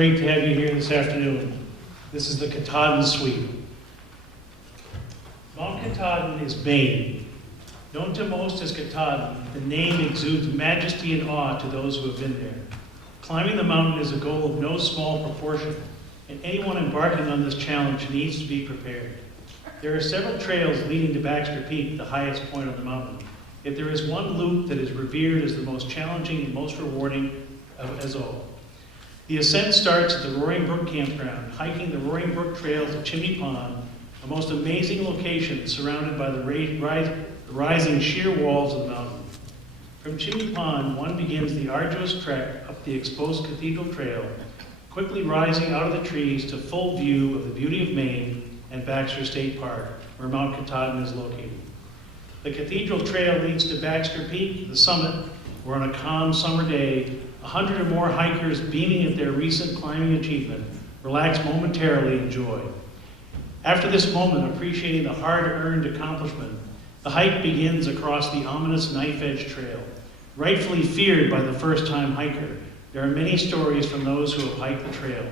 great to have you here this afternoon. This is the Katahdin Suite. Mount Katahdin is Maine. Known to most as Katahdin, the name exudes majesty and awe to those who have been there. Climbing the mountain is a goal of no small proportion, and anyone embarking on this challenge needs to be prepared. There are several trails leading to Baxter Peak, the highest point of the mountain. Yet there is one loop that is revered as the most challenging and most rewarding as all. The ascent starts at the Roaring Brook Campground, hiking the Roaring Brook Trail to Chimney Pond, a most amazing location surrounded by the rising sheer walls of the mountain. From Chimney Pond, one begins the arduous trek up the exposed Cathedral Trail, quickly rising out of the trees to full view of the beauty of Maine and Baxter State Park, where Mount Katahdin is located. The Cathedral Trail leads to Baxter Peak, the summit, where on a calm summer day, 100 or more hikers beaming at their recent climbing achievement relax momentarily in joy. After this moment, appreciating the hard-earned accomplishment, the hike begins across the ominous knife-edge trail. Rightfully feared by the first-time hiker, there are many stories from those who have hiked the trail.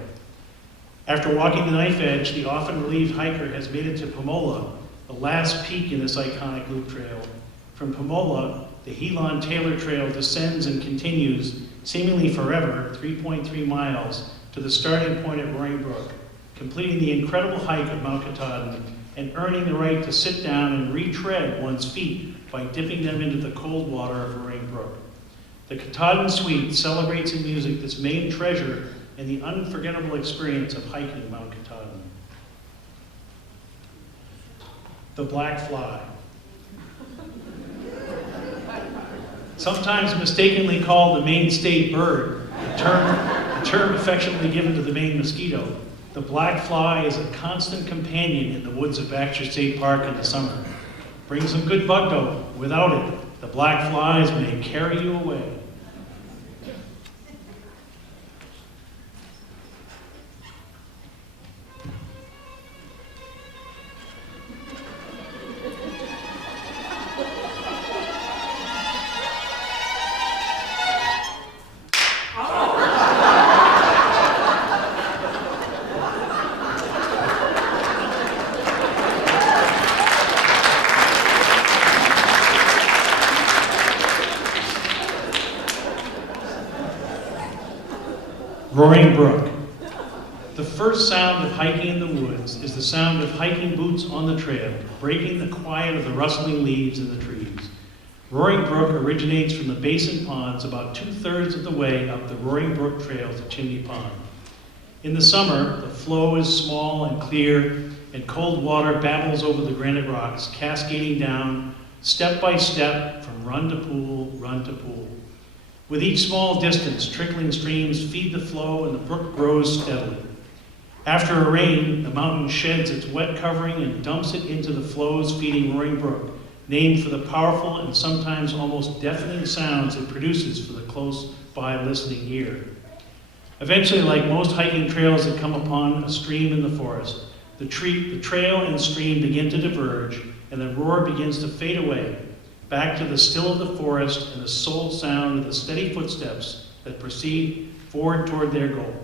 After walking the knife edge, the often relieved hiker has made it to Pomola, the last peak in this iconic loop trail. From Pomola, the Helon-Taylor Trail descends and continues, seemingly forever, 3.3 miles, to the starting point at Roaring Brook, completing the incredible hike of Mount Katahdin and earning the right to sit down and retread one's feet by dipping them into the cold water of Roaring Brook. The Katahdin Suite celebrates in music this Maine treasure and the unforgettable experience of hiking Mount Katahdin. The black fly. Sometimes mistakenly called the Maine state bird, a term affectionately given to the Maine mosquito, the black fly is a constant companion in the woods of Baxter State Park in the summer. Bring some good bug dope. Without it, the black flies may carry you away. Roaring Brook. The first sound of hiking in the woods is the sound of hiking boots on the trail, breaking the quiet of the rustling leaves in the trees. Roaring Brook originates from the basin ponds about 2/3 of the way up the Roaring Brook Trail to Chimney Pond. In the summer, the flow is small and clear, and cold water babbles over the granite rocks, cascading down step by step from run to pool, run to pool. With each small distance, trickling streams feed the flow and the brook grows steadily. After a rain, the mountain sheds its wet covering and dumps it into the flows feeding Roaring Brook, named for the powerful and sometimes almost deafening sounds it produces for the close-by listening ear. Eventually, like most hiking trails that come upon a stream in the forest, the trail and stream begin to diverge, and the roar begins to fade away, back to the still of the forest and the sole sound of the steady footsteps that proceed forward toward their goal.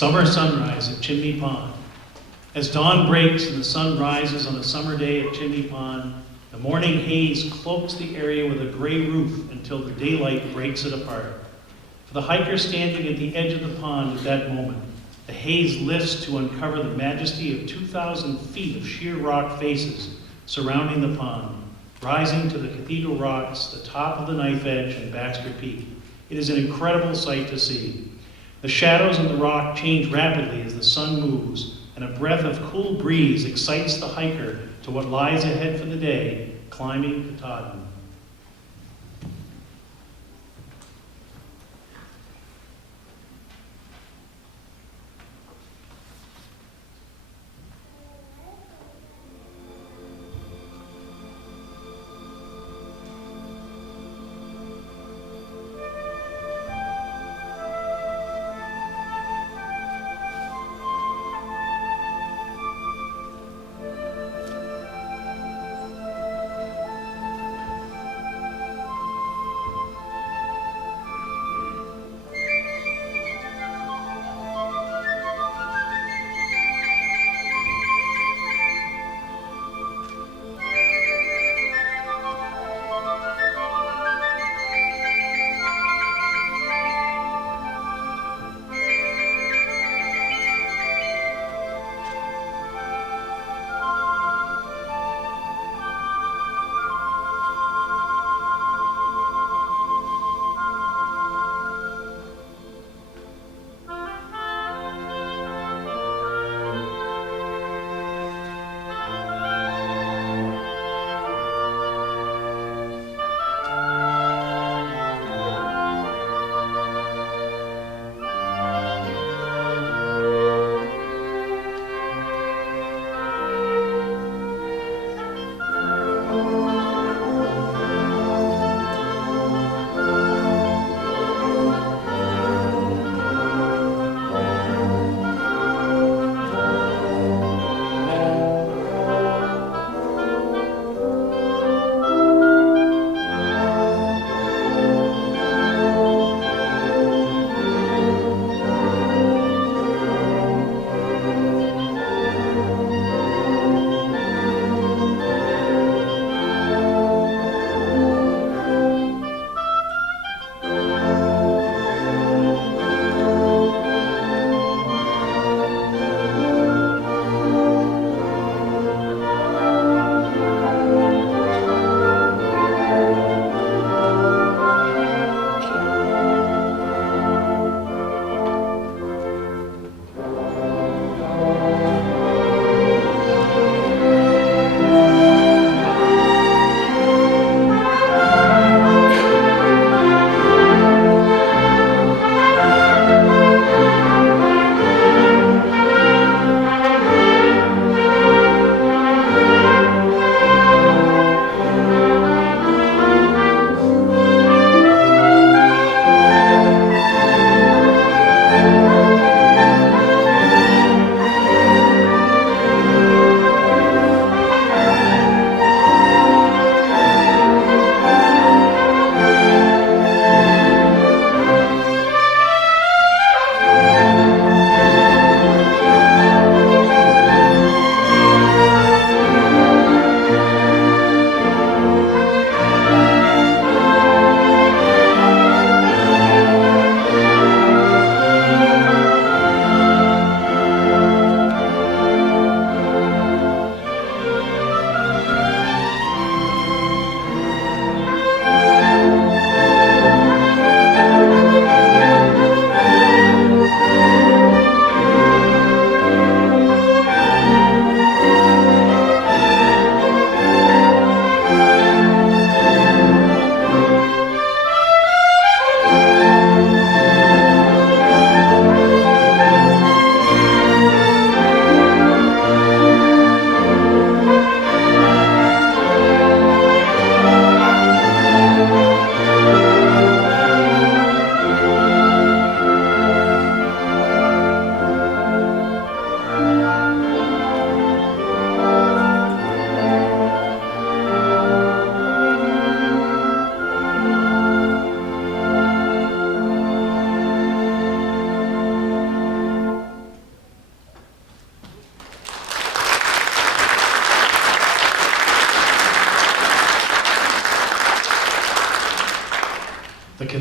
Summer sunrise at Chimney Pond. As dawn breaks and the sun rises on a summer day at Chimney Pond, the morning haze cloaks the area with a gray roof until the daylight breaks it apart. For the hiker standing at the edge of the pond at that moment, the haze lifts to uncover the majesty of 2,000 feet of sheer rock faces surrounding the pond, rising to the Cathedral Rocks, the top of the Knife Edge, and Baxter Peak. It is an incredible sight to see. The shadows on the rock change rapidly as the sun moves, and a breath of cool breeze excites the hiker to what lies ahead for the day, climbing Katahdin.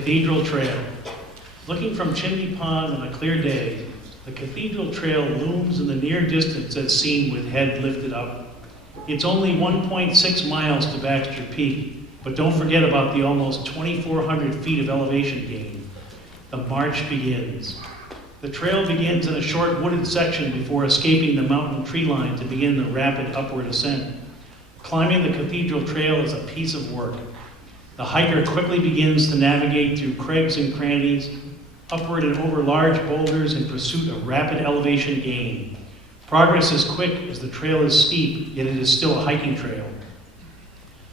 Cathedral Trail. Looking from Chimney Pond on a clear day, the Cathedral Trail looms in the near distance as seen with head lifted up. It's only 1.6 miles to Baxter Peak, but don't forget about the almost 2,400 feet of elevation gain. The march begins. The trail begins in a short wooded section before escaping the mountain tree line to begin the rapid upward ascent. Climbing the Cathedral Trail is a piece of work. The hiker quickly begins to navigate through crags and crannies, upward and over large boulders in pursuit of rapid elevation gain. Progress is quick as the trail is steep, yet it is still a hiking trail.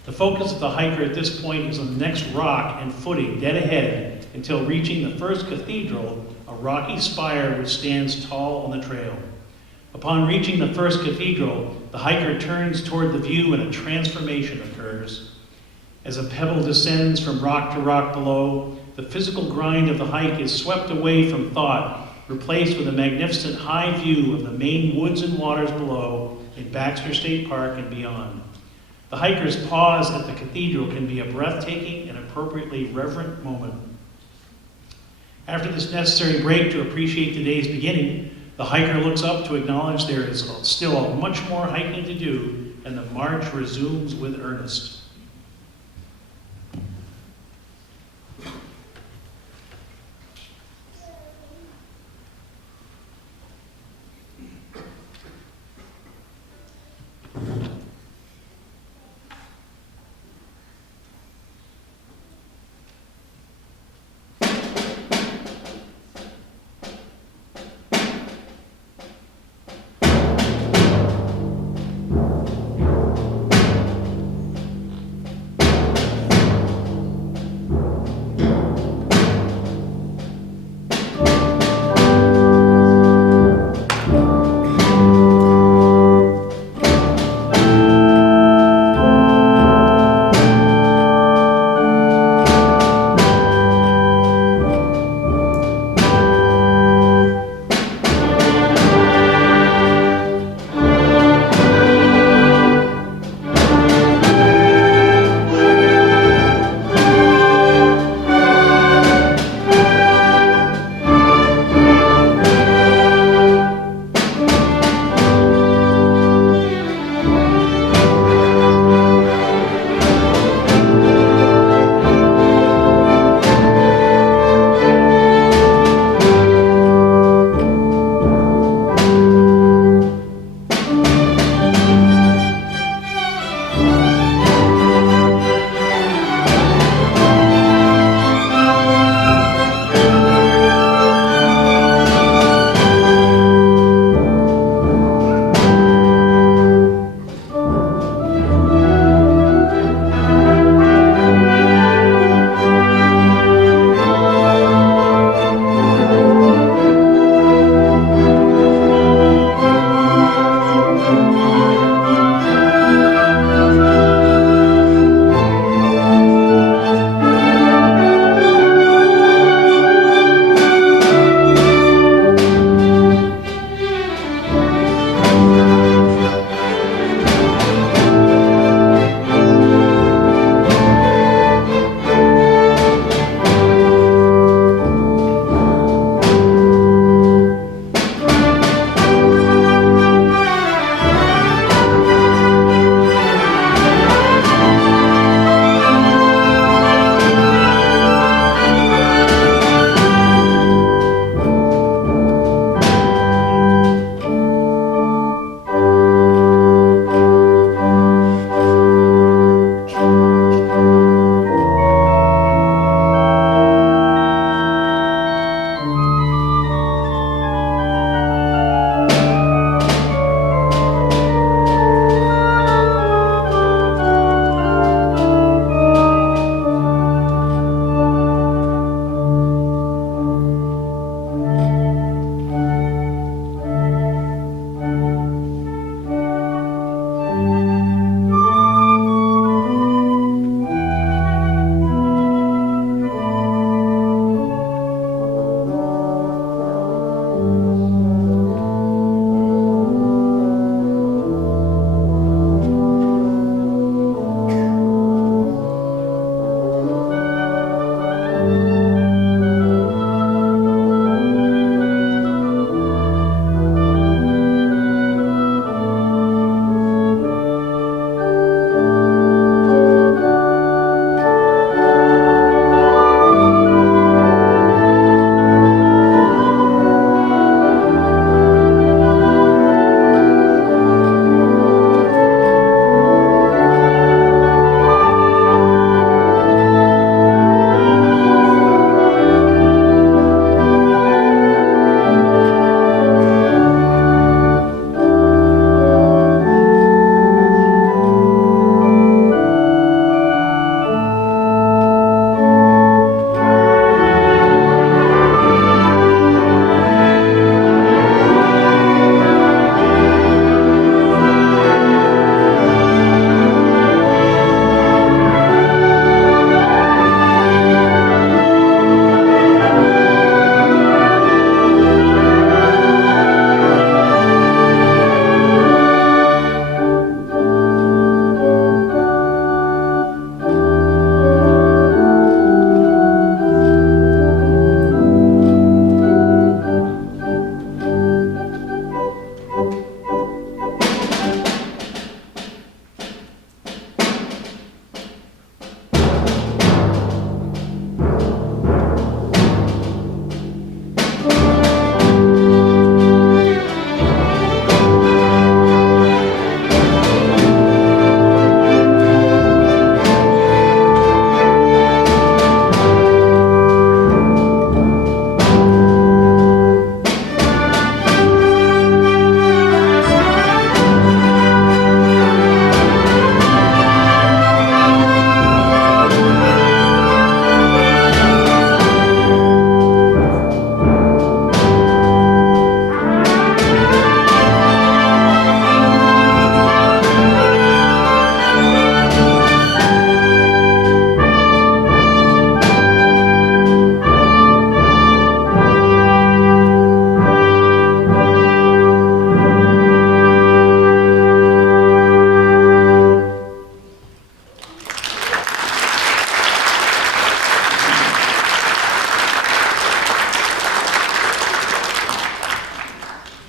The focus of the hiker at this point is on the next rock and footing dead ahead until reaching the first cathedral, a rocky spire which stands tall on the trail. Upon reaching the first cathedral, the hiker turns toward the view and a transformation occurs. As a pebble descends from rock to rock below, the physical grind of the hike is swept away from thought, replaced with a magnificent high view of the Maine woods and waters below in Baxter State Park and beyond. The hiker's pause at the cathedral can be a breathtaking and appropriately reverent moment. After this necessary break to appreciate the day's beginning, the hiker looks up to acknowledge there is still much more hiking to do, and the march resumes with earnest.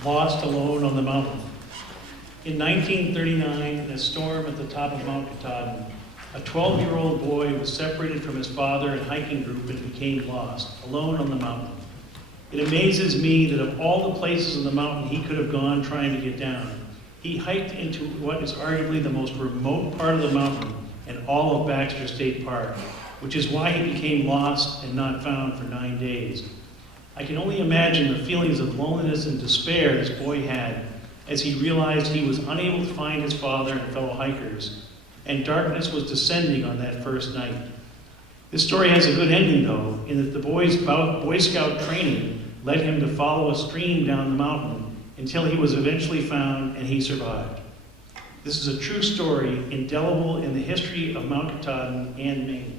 lost alone on the mountain. In 1939, in a storm at the top of Mount Katahdin, a 12-year-old boy was separated from his father and hiking group and became lost, alone on the mountain. It amazes me that of all the places on the mountain he could have gone trying to get down, he hiked into what is arguably the most remote part of the mountain in all of Baxter State Park, which is why he became lost and not found for 9 days. I can only imagine the feelings of loneliness and despair this boy had as he realized he was unable to find his father and fellow hikers, and darkness was descending on that first night. This story has a good ending, though, in that the boy's Boy Scout training led him to follow a stream down the mountain until he was eventually found and he survived. This is a true story, indelible in the history of Mount Katahdin and Maine.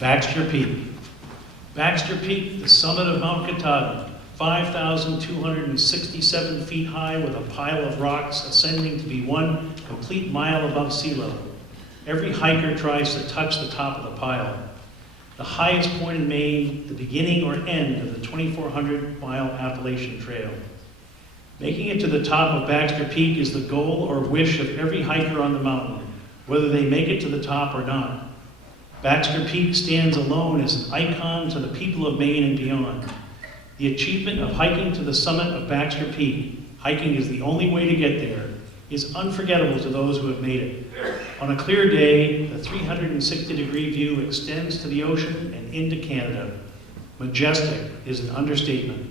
Baxter Peak. Baxter Peak, the summit of Mount Katahdin, 5,267 feet high with a pile of rocks ascending to be 1 complete mile above sea level. Every hiker tries to touch the top of the pile. The highest point in Maine, the beginning or end of the 2,400-mile Appalachian Trail. Making it to the top of Baxter Peak is the goal or wish of every hiker on the mountain, whether they make it to the top or not. Baxter Peak stands alone as an icon to the people of Maine and beyond. The achievement of hiking to the summit of Baxter Peak, hiking is the only way to get there, is unforgettable to those who have made it. On a clear day, the 360-degree view extends to the ocean and into Canada. Majestic is an understatement.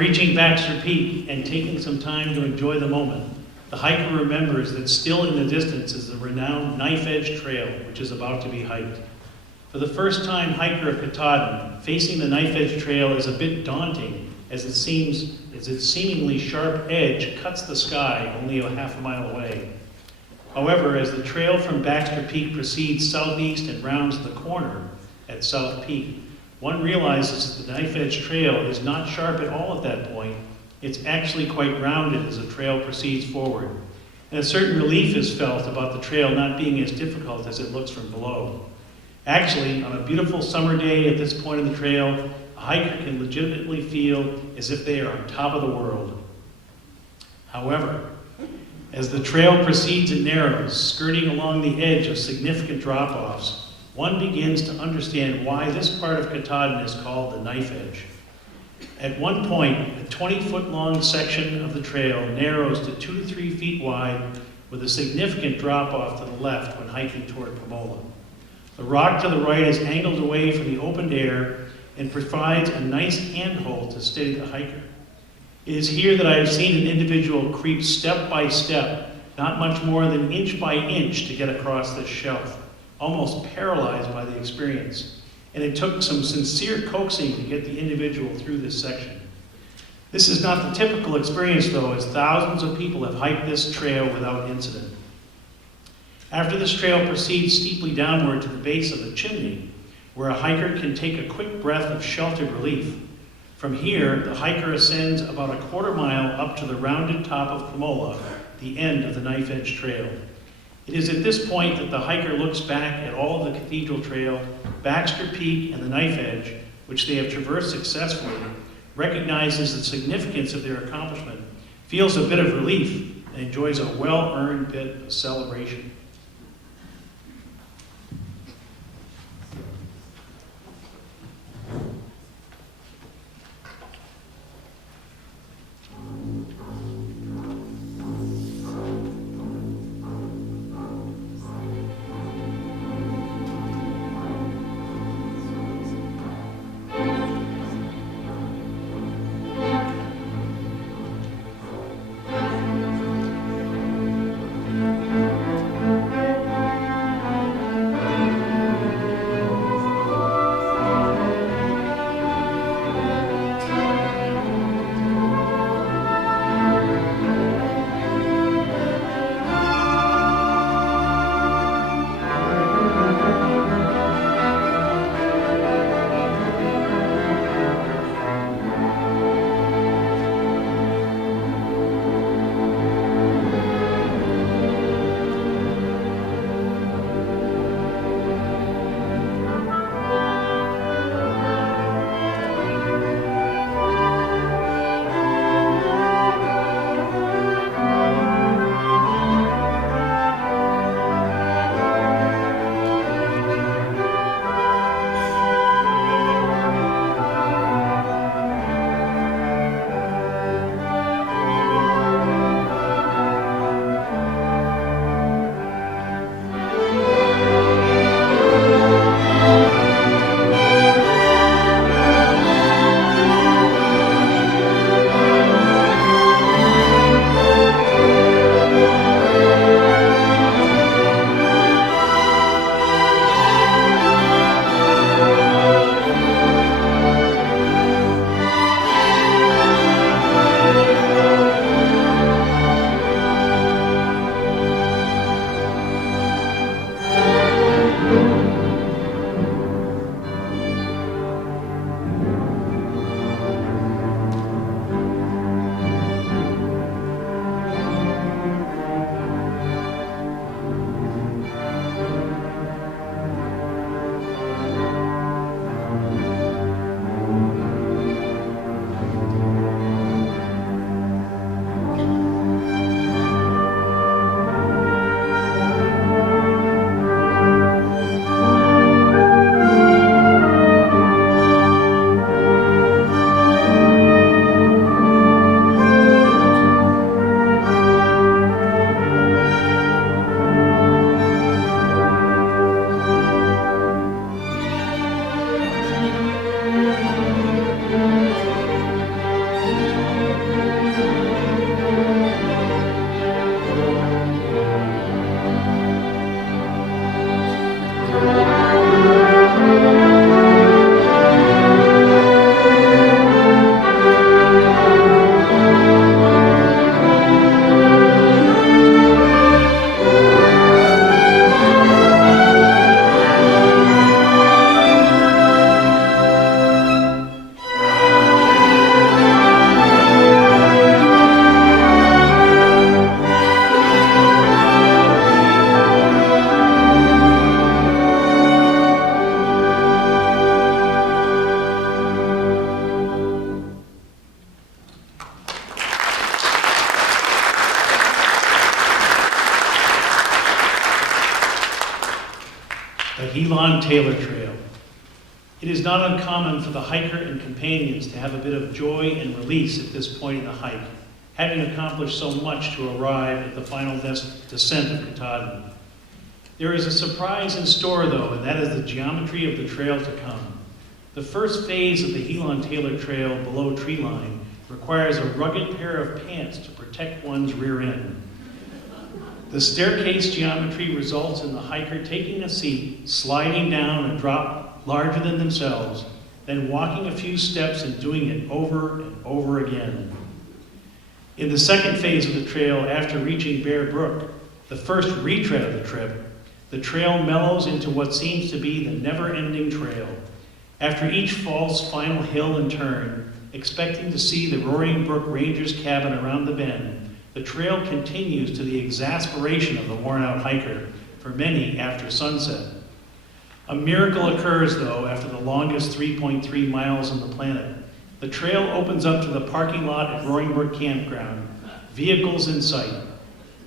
reaching Baxter Peak and taking some time to enjoy the moment, the hiker remembers that still in the distance is the renowned Knife Edge Trail, which is about to be hiked. For the first time hiker of Katahdin, facing the Knife Edge Trail is a bit daunting as its seemingly sharp edge cuts the sky only a half a mile away. However, as the trail from Baxter Peak proceeds southeast and rounds the corner at South Peak, one realizes that the Knife Edge Trail is not sharp at all at that point. It's actually quite rounded as the trail proceeds forward. And a certain relief is felt about the trail not being as difficult as it looks from below. Actually, on a beautiful summer day at this point in the trail, a hiker can legitimately feel as if they are on top of the world. However, as the trail proceeds and narrows, skirting along the edge of significant drop-offs, one begins to understand why this part of Katahdin is called the Knife Edge. At one point, a 20-foot-long section of the trail narrows to 2 to 3 feet wide with a significant drop-off to the left when hiking toward Pomola. The rock to the right is angled away from the opened air and provides a nice handhold to steady the hiker. It is here that I have seen an individual creep step by step, not much more than inch by inch to get across this shelf, almost paralyzed by the experience. And it took some sincere coaxing to get the individual through this section. This is not the typical experience though, as thousands of people have hiked this trail without incident. After this trail proceeds steeply downward to the base of the chimney, where a hiker can take a quick breath of sheltered relief. From here, the hiker ascends about a quarter mile up to the rounded top of Pomola, the end of the Knife Edge Trail. It is at this point that the hiker looks back at all of the Cathedral Trail, Baxter Peak, and the Knife Edge, which they have traversed successfully, recognizes the significance of their accomplishment, feels a bit of relief, and enjoys a well-earned bit of celebration. Huron-Taylor Trail. It is not uncommon for the hiker and companions to have a bit of joy and release at this point in the hike, having accomplished so much to arrive at the final descent of Katahdin. There is a surprise in store, though, and that is the geometry of the trail to come. The first phase of the Huron-Taylor Trail below treeline requires a rugged pair of pants to protect one's rear end. The staircase geometry results in the hiker taking a seat, sliding down a drop larger than themselves, then walking a few steps and doing it over and over again. In the second phase of the trail, after reaching Bear Brook, the first retread of the trip, the trail mellows into what seems to be the never-ending trail. After each false final hill and turn, expecting to see the Roaring Brook Ranger's cabin around the bend, the trail continues to the exasperation of the worn-out hiker, for many after sunset. A miracle occurs, though, after the longest 3.3 miles on the planet. The trail opens up to the parking lot at Roaring Brook Campground, vehicles in sight.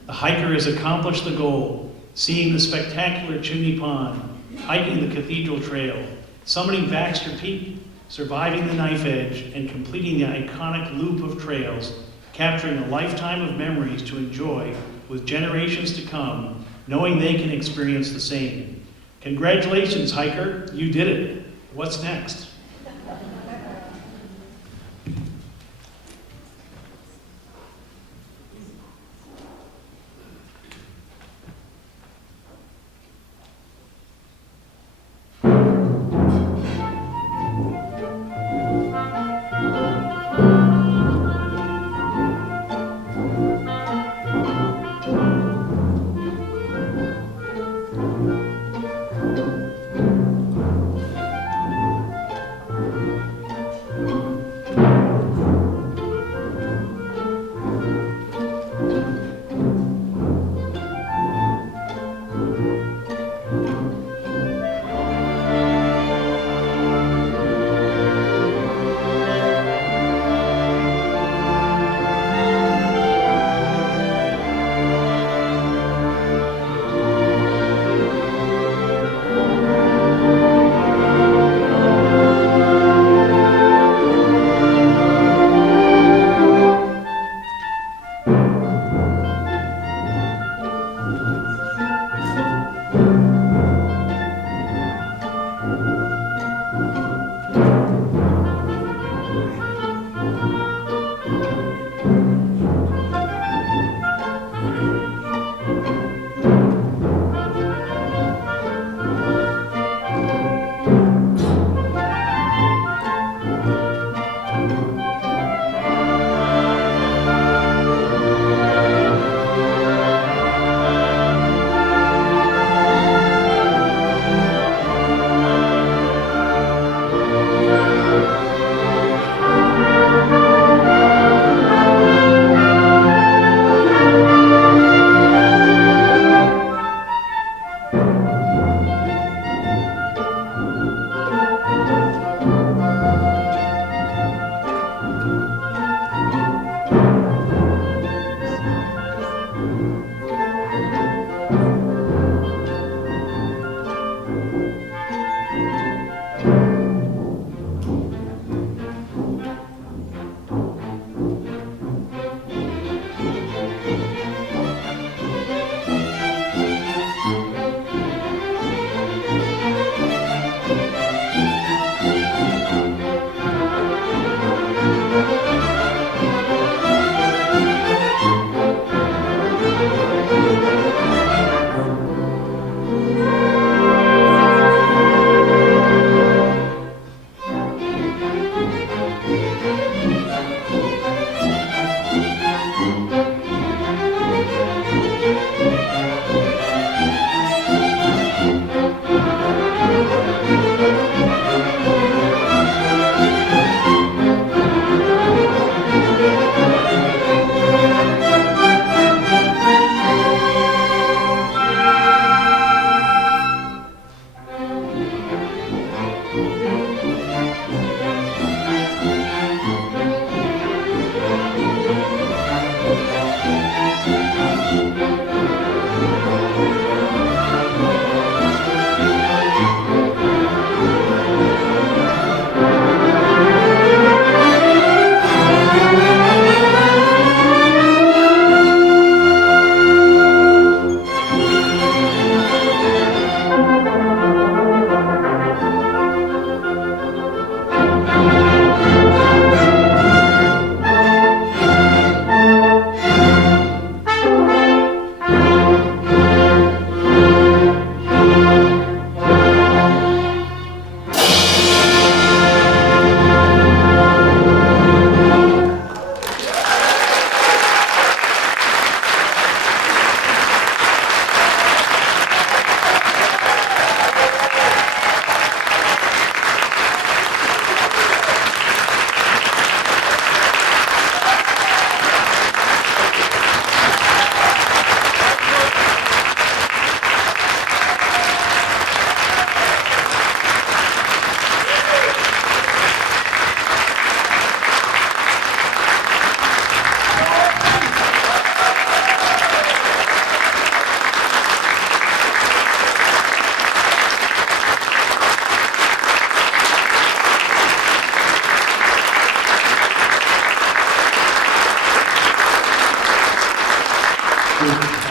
The hiker has accomplished the goal, seeing the spectacular Chimney Pond, hiking the Cathedral Trail, summiting Baxter Peak, surviving the knife edge, and completing the iconic loop of trails, capturing a lifetime of memories to enjoy with generations to come, knowing they can experience the same. Congratulations, hiker, you did it. What's next?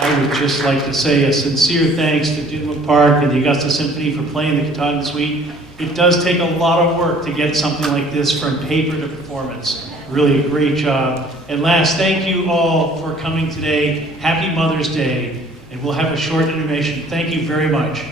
I would just like to say a sincere thanks to Dinwood Park and the Augusta Symphony for playing the Katahdin Suite. It does take a lot of work to get something like this from paper to performance. Really a great job. And last, thank you all for coming today. Happy Mother's Day. And we'll have a short intermission. Thank you very much.